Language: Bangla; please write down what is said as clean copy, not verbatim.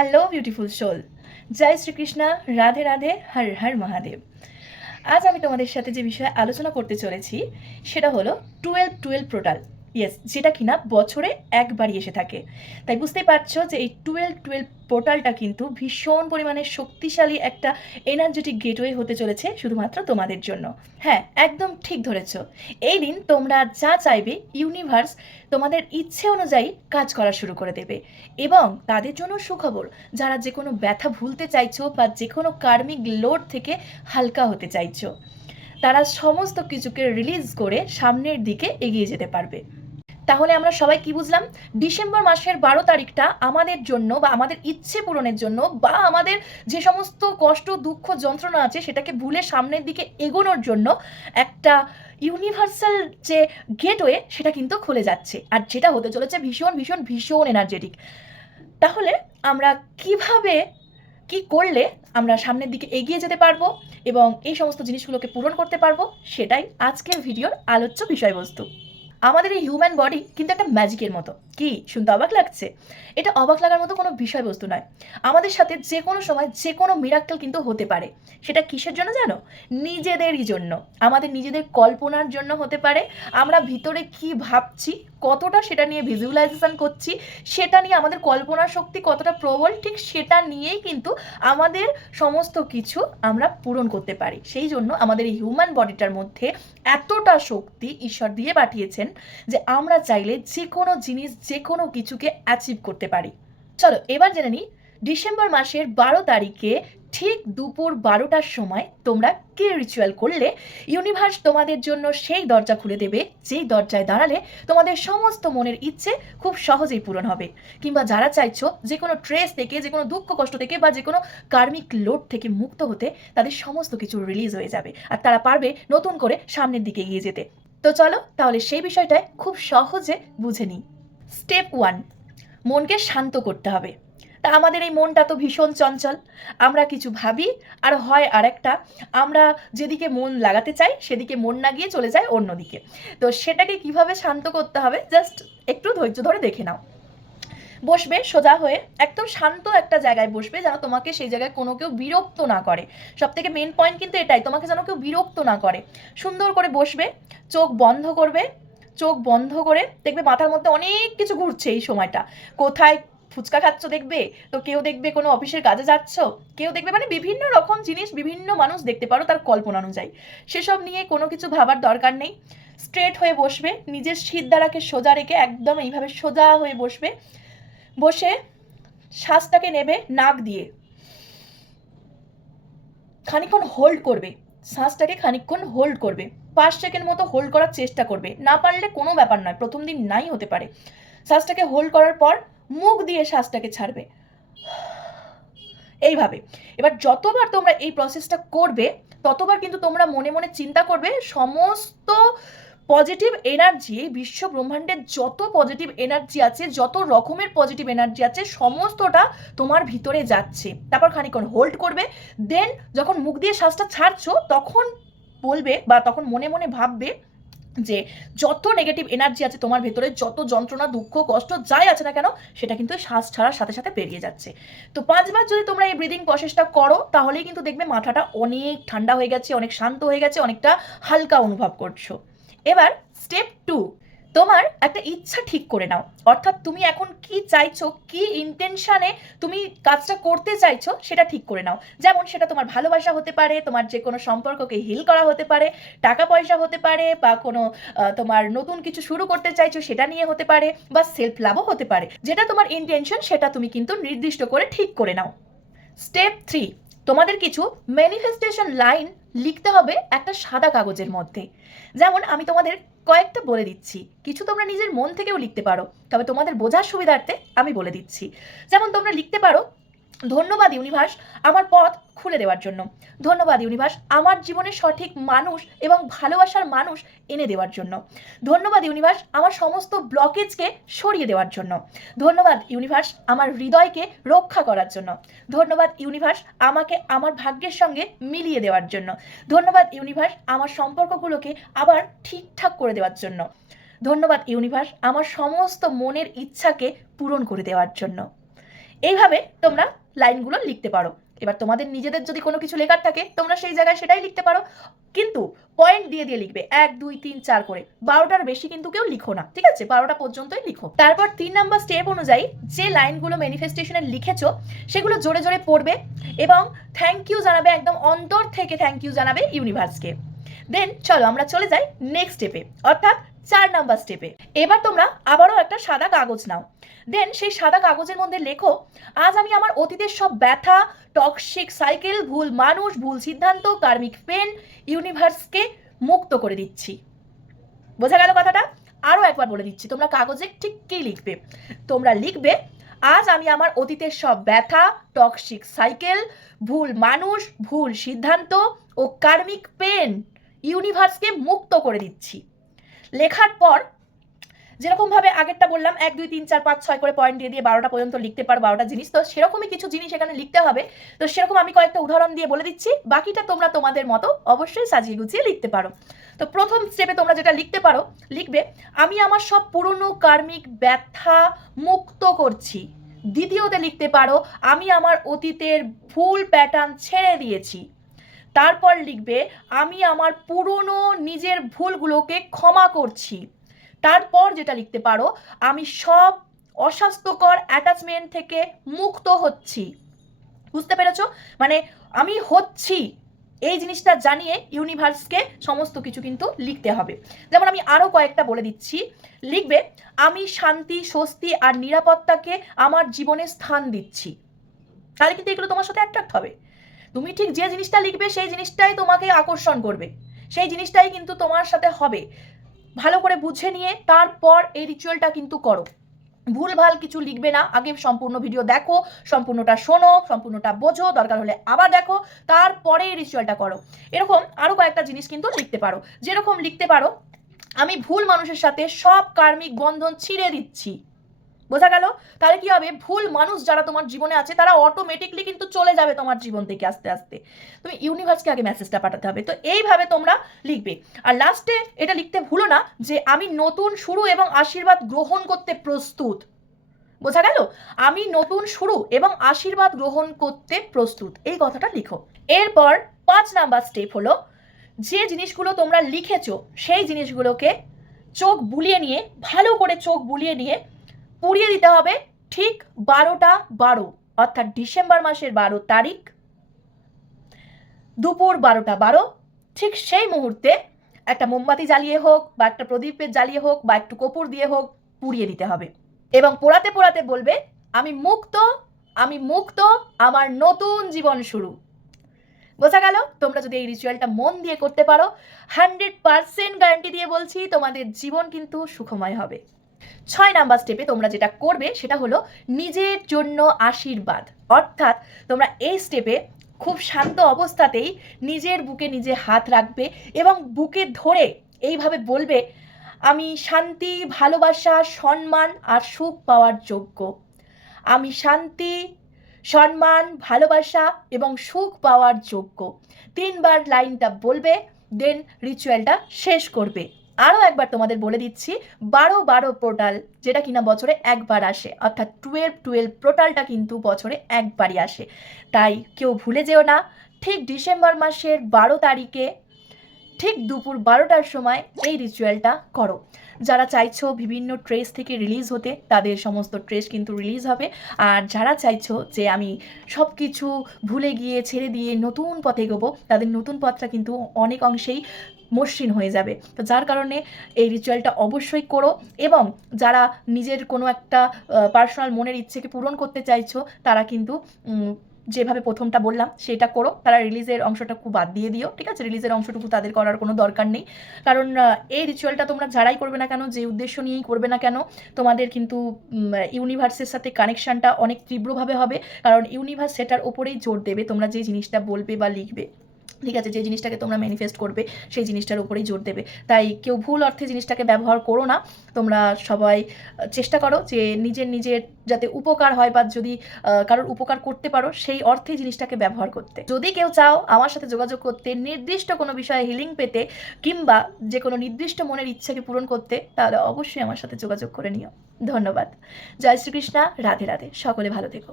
হ্যালো বিউটিফুল সোল, জয় শ্রীকৃষ্ণ, রাধে রাধে, হর হর মহাদেব। আজ আমি তোমাদের সাথে যে বিষয়ে আলোচনা করতে চলেছি সেটা হলো 12-12 পোর্টাল। ইয়েস, যেটা কিনা বছরে একবারই এসে থাকে। তাই বুঝতেই পারছো যে এই 12-12 পোর্টালটা কিন্তু ভীষণ পরিমাণে শক্তিশালী একটা এনার্জেটিক গেটওয়ে হতে চলেছে শুধুমাত্র তোমাদের জন্য। হ্যাঁ, একদম ঠিক ধরেছ। এই দিন তোমরা যা চাইবে ইউনিভার্স তোমাদের ইচ্ছে অনুযায়ী কাজ করা শুরু করে দেবে। এবং তাদের জন্য সুখবর, যারা যে কোনো ব্যথা ভুলতে চাইছো বা যে কোনো কার্মিক লোড থেকে হালকা হতে চাইছো, তারা সমস্ত কিছুকে রিলিজ করে সামনের দিকে এগিয়ে যেতে পারবে। তাহলে আমরা সবাই কি বুঝলাম? ডিসেম্বর মাসের 12 তারিখটা আমাদের জন্য বা আমাদের ইচ্ছে পূরণের জন্য বা আমাদের যে সমস্ত কষ্ট, দুঃখ, যন্ত্রণা আছে সেটাকে ভুলে সামনের দিকে এগোনোর জন্য একটা ইউনিভার্সাল যে গেটওয়ে সেটা কিন্তু খুলে যাচ্ছে, আর যেটা হতে চলেছে ভীষণ ভীষণ ভীষণ এনার্জেটিক। তাহলে আমরা কিভাবে কি করলে আমরা সামনের দিকে এগিয়ে যেতে পারবো এবং এই সমস্ত জিনিসগুলোকে পূরণ করতে পারবো, সেটাই আজকের ভিডিওর আলোচ্য বিষয়বস্তু। আমাদের এই হিউম্যান বডি কিন্তু একটা ম্যাজিকের মতো। কি শুনতে অবাক লাগছে? এটা অবাক লাগার মতো কোনো বিষয়বস্তু নয়। আমাদের সাথে যে কোনো সময় যে কোনো মিরাক্কেল কিন্তু হতে পারে। সেটা কিসের জন্য জানো? নিজেদেরই জন্য, আমাদের নিজেদের কল্পনার জন্য হতে পারে। আমরা ভিতরে কি ভাবছি, কতটা সেটা নিয়ে ভিজুয়ালাইজেশন করছি, সেটা নিয়ে আমাদের কল্পনা শক্তি কতটা প্রবল, ঠিক সেটা নিয়েই কিন্তু আমাদের সমস্ত কিছু আমরা পূরণ করতে পারি। সেই জন্য আমাদের এই হিউম্যান বডিটার মধ্যে এতটা শক্তি ঈশ্বর দিয়ে পাঠিয়েছেন যে আমরা চাইলে যে কোনো জিনিস, যে কোনো কিছুকে অ্যাচিভ করতে পারি। চলো এবার জেনে নিই, ডিসেম্বর মাসের 12 তারিখে ঠিক দুপুর 12টার সময় তোমরা কি রিচুয়াল করলে ইউনিভার্স তোমাদের জন্য সেই দরজা খুলে দেবে, যেই দরজায় দাঁড়ালে তোমাদের সমস্ত মনের ইচ্ছে খুব সহজেই পূরণ হবে। কিংবা যারা চাইছো যে কোনো ট্রেস থেকে, যে কোনো দুঃখ কষ্ট থেকে বা যে কোনো কার্মিক লোড থেকে মুক্ত হতে, তাদের সমস্ত কিছু রিলিজ হয়ে যাবে আর তারা পারবে নতুন করে সামনের দিকে এগিয়ে যেতে। তো চলো তাহলে সেই বিষয়টায় খুব সহজে বুঝে নিই। স্টেপ 1, মনকে শান্ত করতে হবে। তা আমাদের এই মনটা তো ভীষণ চঞ্চল, আমরা কিছু ভাবি আর হয় আরেকটা, আমরা যেদিকে মন লাগাতে চাই সেদিকে মন না গিয়ে চলে যায় অন্যদিকে। তো সেটাকে কিভাবে শান্ত করতে হবে জাস্ট একটু ধৈর্য ধরে দেখে নাও। বসবে সোজা হয়ে, একদম শান্ত একটা জায়গায় বসবে যেন তোমাকে সেই জায়গায় কোনো কেউ বিরক্ত না করে। সব থেকে মেন পয়েন্ট কিন্তু এটাই, তোমাকে যেন কেউ বিরক্ত না করে। সুন্দর করে বসবে, চোখ বন্ধ করবে। চোখ বন্ধ করে দেখবে মাথার মধ্যে অনেক কিছু ঘুরছে এই সময়টা। কোথায় ফুচকা খাচ্ছ দেখবে, তো কেউ দেখবে কোনো অফিসের কাজে যাচ্ছ, কেউ দেখবে মানে বিভিন্ন রকম জিনিস বিভিন্ন মানুষ দেখতে পারো তার কল্পনা অনুযায়ী। সেসব নিয়ে কোনো কিছু ভাবার দরকার নেই। স্ট্রেট হয়ে বসবে, নিজের শির দ্বারাকে সোজা রেখে একদম এইভাবে সোজা হয়ে বসবে। বসে শ্বাসটাকে নেবে নাক দিয়ে, খানিকক্ষণ হোল্ড করবে। শ্বাসটাকে খানিকক্ষণ হোল্ড করবে, 5 সেকেন্ড মতো হোল্ড করার চেষ্টা করবে। না পারলে কোনো ব্যাপার নয়, প্রথম দিন নাই হতে পারে। শ্বাসটাকে হোল্ড করার পর মুখ দিয়ে শ্বাসটাকে ছাড়বে এইভাবে। এবার যতবার তোমরা এই প্রসেসটা করবে ততবার কিন্তু তোমরা মনে মনে চিন্তা করবে সমস্ত পজিটিভ এনার্জি, বিশ্ব ব্রহ্মাণ্ডের যত পজিটিভ এনার্জি আছে, যত রকমের পজিটিভ এনার্জি আছে, সমস্তটা তোমার ভিতরে যাচ্ছে। তারপর খানিকক্ষণ হোল্ড করবে, দেন যখন মুখ দিয়ে শ্বাসটা ছাড়ছো তখন বলবে বা তখন মনে মনে ভাববে যে যত নেগেটিভ এনার্জি আছে তোমার ভেতরে, যত যন্ত্রণা, দুঃখ, কষ্ট যাই আছে না কেন, সেটা কিন্তু শ্বাস ছাড়ার সাথে সাথে বেরিয়ে যাচ্ছে। তো 5বার যদি তোমরা এই ব্রিদিং প্রসেসটা করো তাহলেই কিন্তু দেখবে মাথাটা অনেক ঠান্ডা হয়ে গেছে, অনেক শান্ত হয়ে গেছে, অনেকটা হালকা অনুভব করছো। এবার স্টেপ 2, তোমার একটা ইচ্ছা ঠিক করে নাও। অর্থাৎ তুমি এখন কি চাইছো, কি ইন্টেনশনে তুমি কাজটা করতে চাইছো সেটা ঠিক করে নাও। যেমন সেটা তোমার ভালোবাসা হতে পারে, তোমার যে কোনো সম্পর্ককে হিল করা হতে পারে, টাকা পয়সা হতে পারে, বা কোনো তোমার নতুন কিছু শুরু করতে চাইছো সেটা নিয়ে হতে পারে, বা সেলফ লাভও হতে পারে। যেটা তোমার ইন্টেনশন সেটা তুমি কিন্তু নির্দিষ্ট করে ঠিক করে নাও। স্টেপ 3, তোমাদের কিছু ম্যানিফেস্টেশন লাইন লিখতে হবে একটা সাদা কাগজের মধ্যে। যেমন আমি তোমাদের কয়েকটা বলে দিচ্ছি, কিছু তোমরা নিজের মন থেকেও লিখতে পারো, তবে তোমাদের বোঝার সুবিধার্থে আমি বলে দিচ্ছি। যেমন তোমরা লিখতে পারো, ধন্যবাদ ইউনিভার্স আমার পথ খুলে দেওয়ার জন্য। ধন্যবাদ ইউনিভার্স আমার জীবনে সঠিক মানুষ এবং ভালোবাসার মানুষ এনে দেওয়ার জন্য। ধন্যবাদ ইউনিভার্স আমার সমস্ত ব্লকেজকে সরিয়ে দেওয়ার জন্য। ধন্যবাদ ইউনিভার্স আমার হৃদয়কে রক্ষা করার জন্য। ধন্যবাদ ইউনিভার্স আমাকে আমার ভাগ্যের সঙ্গে মিলিয়ে দেওয়ার জন্য। ধন্যবাদ ইউনিভার্স আমার সম্পর্কগুলোকে আবার ঠিকঠাক করে দেওয়ার জন্য। ধন্যবাদ ইউনিভার্স আমার সমস্ত মনের ইচ্ছাকে পূরণ করে দেওয়ার জন্য। এইভাবে তোমরা লাইনগুলো লিখতে পারো। এবার তোমাদের নিজেদের যদি কোনো কিছু লেখার থাকে তোমরা সেই জায়গায় সেটাই লিখতে পারো, কিন্তু পয়েন্ট দিয়ে দিয়ে লিখবে 1 2 3 4 করে। 12টার বেশি কিন্তু কেউ লিখো না, ঠিক আছে? 12টা পর্যন্তই লিখো। তারপর 3 নাম্বার স্টেপ অনুযায়ী যে লাইনগুলো ম্যানিফেস্টেশনে লিখেছো সেগুলো জোরে জোরে পড়বে এবং থ্যাংক ইউ জানাবে, একদম অন্তর থেকে থ্যাংক ইউ জানাবে ইউনিভার্সকে। দেন চলো আমরা চলে যাই নেক্সট স্টেপে, অর্থাৎ 4 নাম্বার স্টেপে। এবার তোমরা আবারও একটা সাদা কাগজ নাও। দেন সেই সাদা কাগজের মধ্যে লেখো, আজ আমি আমার অতীতের সব ব্যথা, টক্সিক সাইকেল, ভুল মানুষ, ভুল সিদ্ধান্ত, কার্মিক পেন ইউনিভার্সকে মুক্ত করে দিচ্ছি। বোঝা গেল কথাটা? আরও একবার বলে দিচ্ছি, তোমরা কাগজে ঠিক কী লিখবে। তোমরা লিখবে, আজ আমি আমার অতীতের সব ব্যথা, টক্সিক সাইকেল, ভুল মানুষ, ভুল সিদ্ধান্ত ও কার্মিক পেন ইউনিভার্সকে মুক্ত করে দিচ্ছি। লেখার পর যেরকমভাবে আগেরটা বললাম 1 2 3 4 5 6 করে পয়েন্ট দিয়ে দিয়ে 12টা পর্যন্ত লিখতে পারো, 12টা জিনিস, তো সেরকমই কিছু জিনিস এখানে লিখতে হবে। তো সেরকম আমি কয়েকটা উদাহরণ দিয়ে বলে দিচ্ছি, বাকিটা তোমরা তোমাদের মতো অবশ্যই সাজিয়ে গুছিয়ে লিখতে পারো। তো প্রথম স্টেপে তোমরা যেটা লিখতে পারো, লিখবে আমি আমার সব পুরনো কার্মিক ব্যথা মুক্ত করছি। দ্বিতীয়তে লিখতে পারো আমি আমার অতীতের ভুল প্যাটার্ন ছেড়ে দিয়েছি। তারপর লিখবে আমি আমার পুরনো নিজের ভুলগুলোকে ক্ষমা করছি। তারপর যেটা লিখতে পারো, আমি সব অস্বাস্থ্যকর অ্যাটাচমেন্ট থেকে মুক্ত হচ্ছি। বুঝতে পেরেছো? মানে আমি হচ্ছি এই জিনিসটা জানিয়ে ইউনিভার্সকে সমস্ত কিছু কিন্তু লিখতে হবে। যেমন আমি আরও কয়েকটা বলে দিচ্ছি, লিখবে আমি শান্তি, স্বস্তি আর নিরাপত্তাকে আমার জীবনে স্থান দিচ্ছি। তাহলে কিন্তু এগুলো তোমার সাথে অ্যাট্রাক্ট হবে। তুমি ঠিক যে জিনিসটা লিখবে সেই জিনিসটাই তোমাকে আকর্ষণ করবে, সেই জিনিসটাই কিন্তু তোমার সাথে হবে। ভালো করে বুঝে নিয়ে তারপর এই রিচুয়ালটা কিন্তু করো। ভুলভাল কিছু লিখবে না, আগে সম্পূর্ণ ভিডিও দেখো, সম্পূর্ণটা শোনো, সম্পূর্ণটা বোঝো, দরকার হলে আবার দেখো, তারপরে এই রিচুয়ালটা করো। এরকম আরও কয়েকটা জিনিস কিন্তু লিখতে পারো, যেরকম লিখতে পারো আমি ভুল মানুষের সাথে সব কার্মিক বন্ধন ছিঁড়ে দিচ্ছি। বোঝা গেল? তাহলে কি হবে, ভুল মানুষ যারা তোমার জীবনে আছে তারা অটোমেটিকলি কিন্তু চলে যাবে তোমার জীবন থেকে আস্তে আস্তে। তুমি ইউনিভার্সকে আগে মেসেজটা পাঠাতে হবে। তো এইভাবে তোমরা লিখবে। আর লাস্টে এটা লিখতে ভুলো না যে আমি নতুন শুরু এবং আশীর্বাদ গ্রহণ করতে প্রস্তুত। বোঝা গেল? আমি নতুন শুরু এবং আশীর্বাদ গ্রহণ করতে প্রস্তুত, এই কথাটা লিখো। এরপর 5 নাম্বার স্টেপ হলো, যে জিনিসগুলো তোমরা লিখেছো সেই জিনিসগুলোকে চোখ বুলিয়ে নিয়ে, ভালো করে চোখ বুলিয়ে নিয়ে পুড়িয়ে দিতে হবে ঠিক 12টা 12, অর্থাৎ ডিসেম্বর মাসের 12 তারিখ দুপুর 12টা 12, ঠিক সেই মুহূর্তে একটা মোমবাতি জ্বালিয়ে হোক বা একটা প্রদীপের জ্বালিয়ে হোক বা একটু কর্পূর দিয়ে হোক পুড়িয়ে দিতে হবে এবং পোড়াতে পোড়াতে বলবে আমি মুক্ত, আমি মুক্ত, আমার নতুন জীবন শুরু। বোঝা গেল? তোমরা যদি এই রিচুয়ালটা মন দিয়ে করতে পারো, 100% গ্যারান্টি দিয়ে বলছি তোমাদের জীবন কিন্তু সুখময় হবে। 6 নাম্বার স্টেপে তোমরা যেটা করবে সেটা হলো নিজের জন্য আশীর্বাদ। অর্থাৎ তোমরা এই স্টেপে খুব শান্ত অবস্থাতেই নিজের বুকে নিজে হাত রাখবে এবং বুকে ধরে এইভাবে বলবে আমি শান্তি, ভালোবাসা, সম্মান আর সুখ পাওয়ার যোগ্য। আমি শান্তি, সম্মান, ভালোবাসা এবং সুখ পাওয়ার যোগ্য। 3 বার লাইনটা বলবে, দেন রিচুয়ালটা শেষ করবে। আরও একবার তোমাদের বলে দিচ্ছি, 12-12 পোর্টাল যেটা কিনা বছরে একবার আসে, অর্থাৎ 12-12 পোর্টালটা কিন্তু বছরে একবারই আসে। তাই কেউ ভুলে যেও না, ঠিক ডিসেম্বর মাসের 12 তারিখে ঠিক দুপুর 12টার সময় এই রিচুয়ালটা করো। যারা চাইছো বিভিন্ন ট্রেস থেকে রিলিজ হতে, তাদের সমস্ত ট্রেস কিন্তু রিলিজ হবে। আর যারা চাইছো যে আমি সব কিছু ভুলে গিয়ে ছেড়ে দিয়ে নতুন পথে এগোবো, তাদের নতুন পথটা কিন্তু অনেক অংশেই মসৃণ হয়ে যাবে। তো যার কারণে এই রিচুয়ালটা অবশ্যই করো। এবং যারা নিজের কোনো একটা পার্সোনাল মনের ইচ্ছেকে পূরণ করতে চাইছো, তারা কিন্তু যেভাবে প্রথমটা বললাম সেটা করো। তারা রিলিজের অংশটুকু বাদ দিয়ে দিও, ঠিক আছে? রিলিজের অংশটুকু তাদের করার কোনো দরকার নেই, কারণ এই রিচুয়ালটা তোমরা যারাই করবে না কেন, যে উদ্দেশ্য নিয়েই করবে না কেন, তোমাদের কিন্তু ইউনিভার্সের সাথে কানেকশানটা অনেক তীব্রভাবে হবে, কারণ ইউনিভার্স সেটার ওপরেই জোর দেবে তোমরা যে জিনিসটা বলবে বা লিখবে। ঠিক আছে, যে জিনিসটাকে তোমরা ম্যানিফেস্ট করবে সেই জিনিসটার উপরেই জোর দেবে। তাই কেউ ভুল অর্থে জিনিসটাকে ব্যবহার করো না। তোমরা সবাই চেষ্টা করো যে নিজের যাতে উপকার হয়, বা যদি কারোর উপকার করতে পারো সেই অর্থে জিনিসটাকে ব্যবহার করতে। যদি কেউ চাও আমার সাথে যোগাযোগ করতে, নির্দিষ্ট কোনো বিষয়ে হিলিং পেতে, কিংবা যে কোনো নির্দিষ্ট মনের ইচ্ছাকে পূরণ করতে, তাহলে অবশ্যই আমার সাথে যোগাযোগ করে নিও। ধন্যবাদ। জয় শ্রীকৃষ্ণা। রাধে রাধে। সকলে ভালো থেকো।